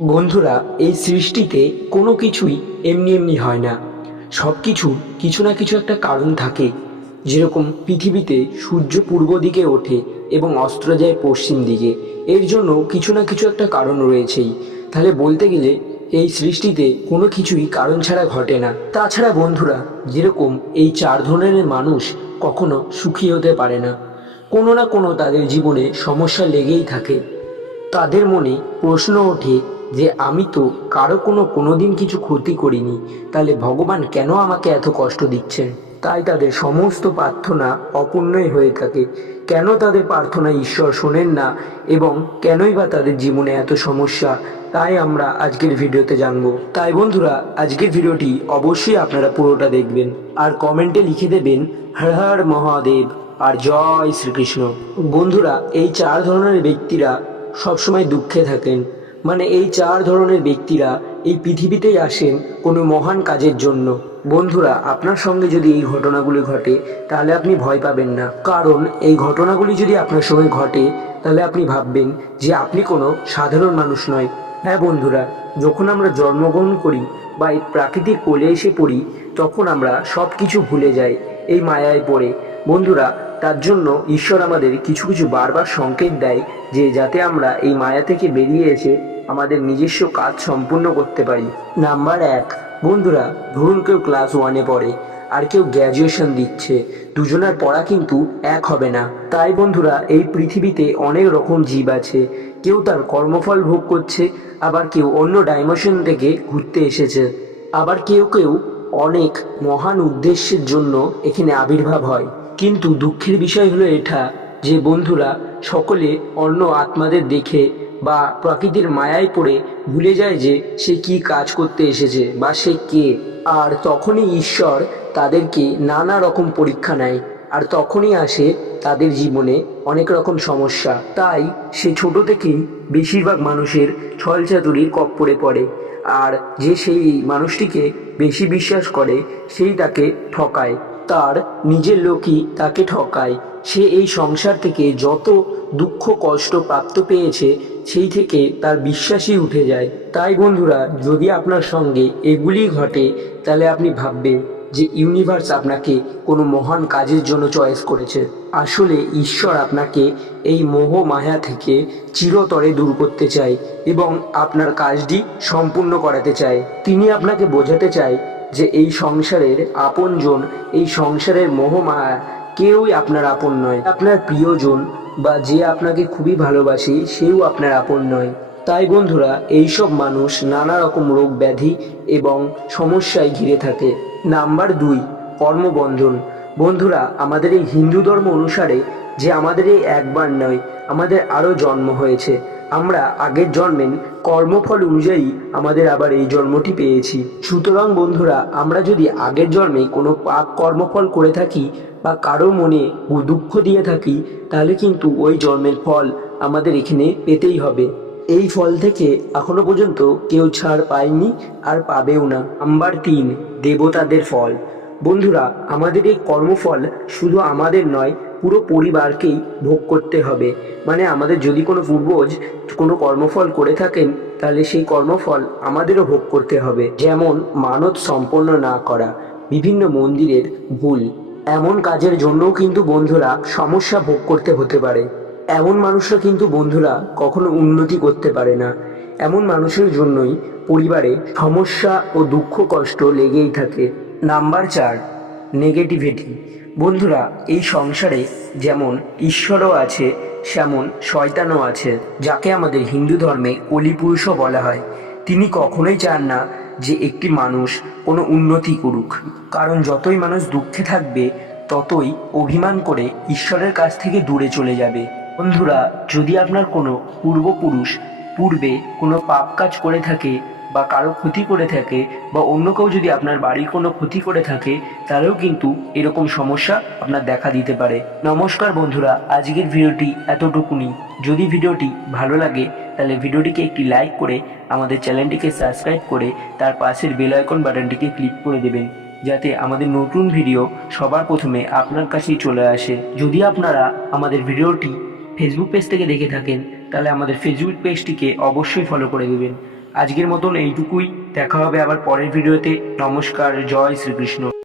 বন্ধুরা, এই সৃষ্টিতে কোনো কিছুই এমনি এমনি হয় না। সব কিছুর কিছু না কিছু একটা কারণ থাকে। যেরকম পৃথিবীতে সূর্য পূর্ব দিকে ওঠে এবং অস্ত যায় পশ্চিম দিকে, এর জন্য কিছু না কিছু একটা কারণ রয়েছেই। তাহলে বলতে গেলে এই সৃষ্টিতে কোনো কিছুই কারণ ছাড়া ঘটে না। তাছাড়া বন্ধুরা, যেরকম এই চার ধরনের মানুষ কখনো সুখী হতে পারে না। কোনো না কোনো তাদের জীবনে সমস্যা লেগেই থাকে। তাদের মনে প্রশ্ন ওঠে যে আমি তো কারো কোনোদিন কিছু ক্ষতি করিনি, তাহলে ভগবান কেন আমাকে এত কষ্ট দিচ্ছেন। তাই তাদের সমস্ত প্রার্থনা অপূর্ণই হয়ে থাকে। কেন তাদের প্রার্থনা ঈশ্বর শোনেন না এবং কেনই বা তাদের জীবনে এত সমস্যা, তাই আমরা আজকের ভিডিওতে জানবো। তাই বন্ধুরা, আজকের ভিডিওটি অবশ্যই আপনারা পুরোটা দেখবেন আর কমেন্টে লিখে দেবেন হর হর মহাদেব আর জয় শ্রীকৃষ্ণ। বন্ধুরা, এই চার ধরনের ব্যক্তিরা সবসময় দুঃখে থাকেন। মানে এই চার ধরনের ব্যক্তিরা এই পৃথিবীতেই আসেন কোনো মহান কাজের জন্য। বন্ধুরা, আপনার সঙ্গে যদি এই ঘটনাগুলি ঘটে তাহলে আপনি ভয় পাবেন না, কারণ এই ঘটনাগুলি যদি আপনার সঙ্গে ঘটে তাহলে আপনি ভাববেন যে আপনি কোনো সাধারণ মানুষ নয়। হ্যাঁ বন্ধুরা, যখন আমরা জন্মগ্রহণ করি বা এই প্রাকৃতিক কোলে এসে পড়ি, তখন আমরা সব কিছু ভুলে যাই এই মায়ায় পড়ে। বন্ধুরা, তার জন্য ঈশ্বর আমাদের কিছু কিছু বারবার সংকেত দেয় যে যাতে আমরা এই মায়া থেকে বেরিয়ে এসে আমাদের নিজস্ব কাজ সম্পূর্ণ করতে পারি। নাম্বার 1, বন্ধুরা, ধরুন কেউ ক্লাস 1-এ পড়ে আর কেউ গ্র্যাজুয়েশন দিচ্ছে, দুজনের পড়া কিন্তু এক হবে না। তাই বন্ধুরা, এই পৃথিবীতে অনেক রকম জীব আছে। কেউ তার কর্মফল ভোগ করছে, আবার কেউ অন্য ডাইমেনশন থেকে ঘুরতে এসেছে, আবার কেউ কেউ অনেক মহান উদ্দেশ্যের জন্য এখানে আবির্ভাব হয়। কিন্তু দুঃখের বিষয় হলো এটা যে বন্ধুরা, সকলে অন্য আত্মাদের দেখে বা প্রকৃতির মায়ায় পড়ে ভুলে যায় যে সে কি কাজ করতে এসেছে বা সে কে। আর তখনই ঈশ্বর তাদেরকে নানা রকম পরীক্ষা নেয়, আর তখনই আসে তাদের জীবনে অনেক রকম সমস্যা। তাই সে ছোট থেকেই বেশিরভাগ মানুষের ছলচাতুরির কপ্পরে পড়ে, আর যে সেই মানুষটিকে বেশি বিশ্বাস করে সেই তাকে ঠকায়, তার নিজের লোকই তাকে ঠকায়। সে এই সংসার থেকে যত দুঃখ কষ্ট প্রাপ্ত পেয়েছে সেই থেকে তার বিশ্বাসই উঠে যায়। তাই বন্ধুরা, যদি আপনার সঙ্গে এগুলি ঘটে তাহলে আপনি ভাববেন যে ইউনিভার্স আপনাকে কোনো মহান কাজের জন্য চয়েস করেছে। আসলে ঈশ্বর আপনাকে এই মোহ মায়া থেকে চিরতরে দূর করতে চায় এবং আপনার কাজটি সম্পূর্ণ করাতে চায়। তিনি আপনাকে বোঝাতে চায় যে এই সংসারের আপনজন, এই সংসারের মোহমায়া কেউই আপনার আপন নয়। আপনার প্রিয়জন বা যে আপনাকে খুবই ভালোবাসে সেও আপনার আপন নয়। তাই বন্ধুরা, এইসব মানুষ নানা রকম রোগ ব্যাধি এবং সমস্যায় ঘিরে থাকে। নাম্বার 2, কর্মবন্ধন। বন্ধুরা, আমাদের এই হিন্দু ধর্ম অনুসারে যে আমাদের এই একবার নয়, আমাদের আরও জন্ম হয়েছে। আমরা আগের জন্মের কর্মফল অনুযায়ী আমাদের আবার এই জন্মটি পেয়েছি। সুতরাং বন্ধুরা, আমরা যদি আগের জন্মে কোনো পাপ কর্মফল করে থাকি বা কারো মনে দুঃখ দিয়ে থাকি, তাহলে কিন্তু ওই জন্মের ফল আমাদের এখানে পেতেই হবে। এই ফল থেকে এখনো পর্যন্ত কেউ ছাড় পায়নি আর পাবেও না। নাম্বার 3, দেবতাদের ফল। বন্ধুরা, আমাদের এই কর্মফল শুধু আমাদের নয়, পুরো পরিবারকেই ভোগ করতে হবে। মানে আমাদের যদি কোনো পূর্বজ কোনো কর্মফল করে থাকেন তাহলে সেই কর্মফল আমাদেরও ভোগ করতে হবে। যেমন মানত সম্পন্ন না করা, বিভিন্ন মন্দিরের ভুল, এমন কাজের জন্যও কিন্তু বন্ধুরা সমস্যা ভোগ করতে হতে পারে। এমন মানুষরা কিন্তু বন্ধুরা কখনো উন্নতি করতে পারে না। এমন মানুষের জন্যই পরিবারে সমস্যা ও দুঃখ কষ্ট লেগেই থাকে। Number 4, negativity. বন্ধুরা, এই সংসারে যেমন ঈশ্বরও আছে সেমন শয়তানও আছে, যাকে আমাদের হিন্দু ধর্মে কলিপুরুষও বলা হয়। তিনি কখনোই চান না যে একটি মানুষ কোনো উন্নতি করুক, কারণ যতই মানুষ দুঃখে থাকবে ততই অভিমান করে ঈশ্বরের কাছ থেকে দূরে চলে যাবে। বন্ধুরা, যদি আপনার কোনো পূর্বপুরুষ পূর্বে কোনো পাপ কাজ করে থাকে বা কারো ক্ষতি করে থাকে বা অন্য কেউ যদি আপনার বাড়ির কোনো ক্ষতি করে থাকে, তাহলেও কিন্তু এরকম সমস্যা আপনার দেখা দিতে পারে। নমস্কার বন্ধুরা, আজকের ভিডিওটি এতটুকুনি। যদি ভিডিওটি ভালো লাগে তাহলে ভিডিওটিকে একটি লাইক করে আমাদের চ্যানেলটিকে সাবস্ক্রাইব করে তার পাশের বেল আইকন বাটনটিকে ক্লিক করে দেবেন, যাতে আমাদের নতুন ভিডিও সবার প্রথমে আপনার কাছেই চলে আসে। যদি আপনারা আমাদের ভিডিওটি ফেসবুক পেজ থেকে দেখে থাকেন তাহলে আমাদের ফেসবুক পেজটিকে অবশ্যই ফলো করে দেবেন। আজকের মতন এইটুকুই। দেখা হবে আবার পরের ভিডিওতে। নমস্কার, জয় শ্রীকৃষ্ণ।